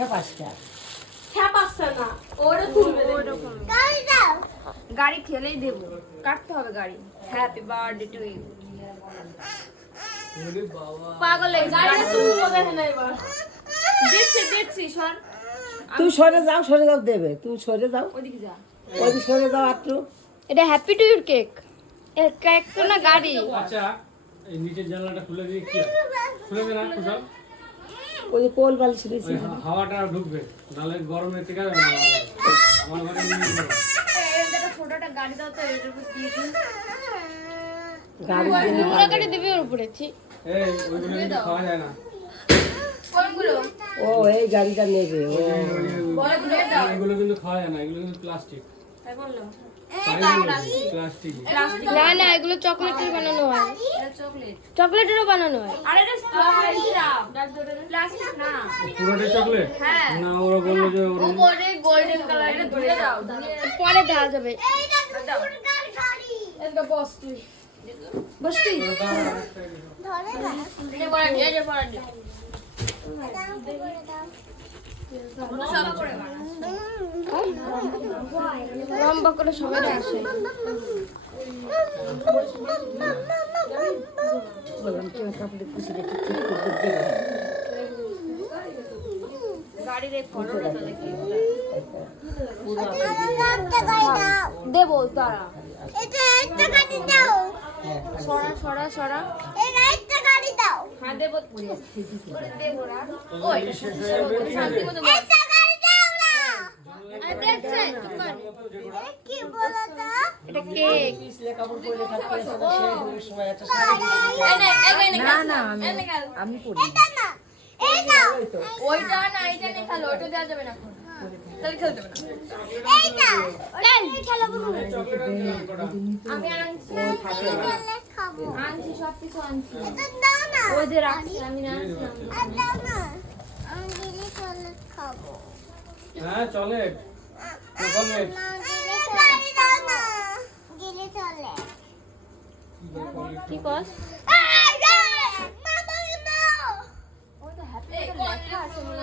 খেপাচ্ছে না ওরে তুলবে গাড়ি খেলেই দেবো, কাটতে হবে গাড়ি। Happy birthday to you. পাগল হয়ে গাড়ি তুলবো দেখে না এবার দেখছি সর। তুই সরে যাও দেবে, তুমি সরে যাও, ওদিকে যা। ওইদিকে সরে যাও একটু। এটা হ্যাপি টু ইউর কেক। এর কেক তো না গাড়ি। আচ্ছা এই নিচের জানলাটা খুলে দিয়ে কি খুলে দে না কুশল, ওই যে কোল বালিশ দিয়েছি, ওই হাওয়াটা ঢুকবে, নালে গরমে থেকে যাবে না আমার ঘরে নিয়ে যাবে। এটা ছোটটা গাড়ি দাও তো, এটার উপর দিয়ে দিন। গাড়ি দিয়ে নোংরা গাড়ি দেবে ওর উপরে। এই ওইগুলো কিন্তু খাওয়া যায় না, কোনগুলো? ও এই গাড়িটা নেবে ও। এগুলো কিন্তু খাওয়া যায় না, এগুলো কিন্তু প্লাস্টিক। তাই বললো। প্লাস্টিক না না, এগুলো চকলেটের বানানো হয়, এটা চকলেট। চকলেটেরও বানানো হয়। আরে এটা প্লাস্টিক না। পুরোটা চকলেট হ্যাঁ। না, ওরা বললো যে ওরা উপরে গোল্ডেন কালার। এটা ধুয়ে দাও। পরে দেওয়া যাবে। এটা বস তুই বসতি। এটা পড়া দিয়ে, এটা পড়া দিয়ে। লম্বা করে সবাই আসে। গাড়ির এই ফটোটা তো দেখি। দেবো তারা। সরা সরা সরা। হ্যাঁ দেবো। দেবো না। ওই শান্তি মতো বল। আরে দেখছে তোমার এটা কেক। না না আমি করি ওইটা না, এইটা নিয়ে খেলো। ওইটা দেওয়া যাবে না এখন। তাহলে খেলতে হবে না। আমি আনছি সব কিছু আনছি। ওই যে রাখছি আমি আনছিলাম। হ্যাঁ চলে চকলেট কি কস? ওই তো হ্যাপি লেখা আছে মনে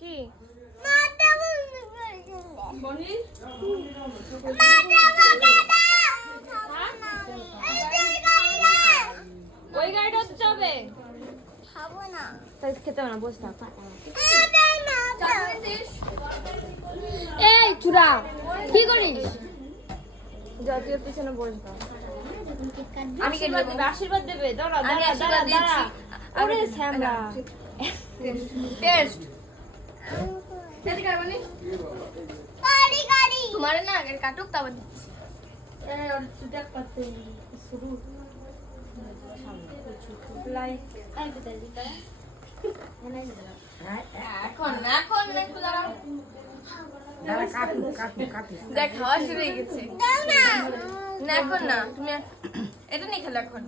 কি বনি ওই গাড়িটা তো যাবে। তাই খেতে হবে না, বসে থাক। এই চুরা কি করিস? জাতীয় পিছনে বসবা। আমি আশীর্বাদ দেবে, আশীর্বাদ দেবে। দাঁড়া দাঁড়া দাঁড়া দাঁড়া। ওরে শ্যামলা। টেস্ট। এদিকে আয় বনি। তোমার না আগে কাটুক, তারপর দিচ্ছি। দেখ পাতে শুরু লাইক এখন এখন একটু দাঁড়াও। দেখ খাওয়া শুরু হয়ে গেছে। না এখন না, তুমি এটা নিয়ে খেলো এখন।